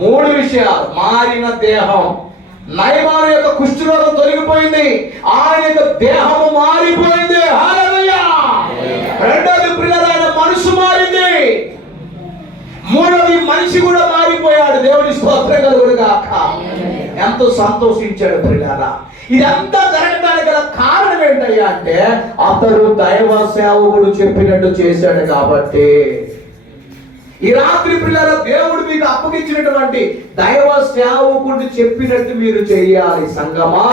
మూడు విషయాలు. మారిన దేహం. నయమాను యొక్క కుష్ఠరోగం తొలగిపోయింది. ఆయన యొక్క దేహము మారిపోయింది. హల్లెలూయా! రెండోది ప్రియులైన మనసు మారింది. మూడోది మనిషి కూడా మారిపోయాడు. దేవుని స్తోత్రం కలుగుడు కాక ఎంతో సంతోషించాడు ప్రియులారా. ఇదంతా జరగడానికి గల కారణం ఏంటయ్యా అంటే అతడు దైవ సేవకుడు చెప్పినట్టు చేశాడు కాబట్టి ఈ రాత్రి పిల్లల దేవుడు మీకు అప్పగించినటువంటి దైవ సేవకుడు చెప్పినట్టు మీరు చేయాలి సంగమా?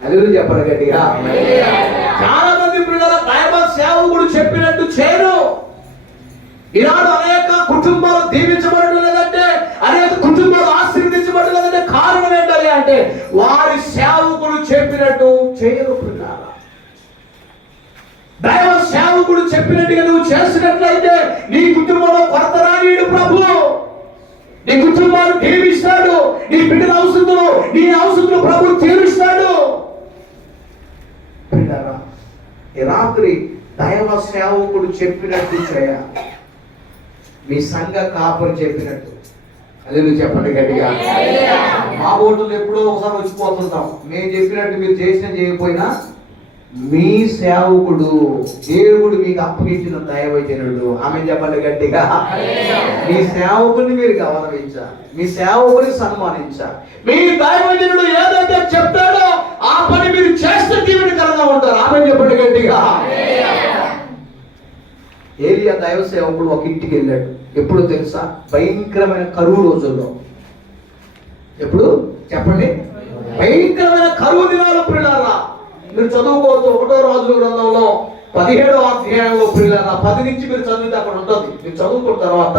అది కూడా చెప్పరు గట్టిగా. చాలా మంది పిల్లల దైవ సేవకుడు చెప్పినట్టు చేయరు. ఈనాడు అనేక కుటుంబాలు దీవించబడడం లేదంటే అనేక కుటుంబాలు ఆశీర్వదించబడడం లేదంటే కారణం ఏంటది అంటే వారి సేవకుడు చెప్పినట్టు చేయరు పిల్లల. దైవ సేవకుడు చెప్పినట్టుగా నువ్వు చేసినట్లయితే నీ కుటుంబంలో కొరత రానీడు ప్రభు నీ కుటుంబాన్ని దీవిస్తాడు నీ బిడ్డల అవసరంలో నీ అవసరంలో ప్రభు తీరుస్తాడు. ఈ రాత్రి దైవ సేవకుడు చెప్పినట్టు చేయాలి మీ సంఘ కాపురు చెప్పినట్టు. అది నువ్వు చెప్పండి గట్టిగా. మా ఓటులు ఎప్పుడో ఒకసారి వచ్చిపోతుంటాం. మేము చెప్పినట్టు మీరు చేసినా చేయకపోయినా మీ సేవకుడు దేవుడు మీకు అప్పగించిన దైవజనుడు. ఆమె చెప్పండి గట్టిగా. మీ సేవకుని మీరు గౌరవించాలి. మీ సేవకుని సన్మానించాలి. మీ దైవజనుడు ఏదైతే చెప్తాడో ఆ పని మీరు చేస్తే దీవెనకరంగా ఉంటారు. ఆమె చెప్పండి గట్టిగా. ఏలియా దైవ సేవకుడు ఒక ఇంటికి వెళ్ళాడు. ఎప్పుడు తెలుసా? భయంకరమైన కరువు రోజుల్లో. ఎప్పుడు? చెప్పండి. భయంకరమైన కరువు దినాలు పిల్లరా. మీరు చదువుకోవచ్చు ఒకటో రాజుల గ్రంథంలో పదిహేడో అధ్యాయంలో పిల్లల పది నుంచి మీరు చదివితే అక్కడ ఉంటుంది. మీరు చదువుకున్న తర్వాత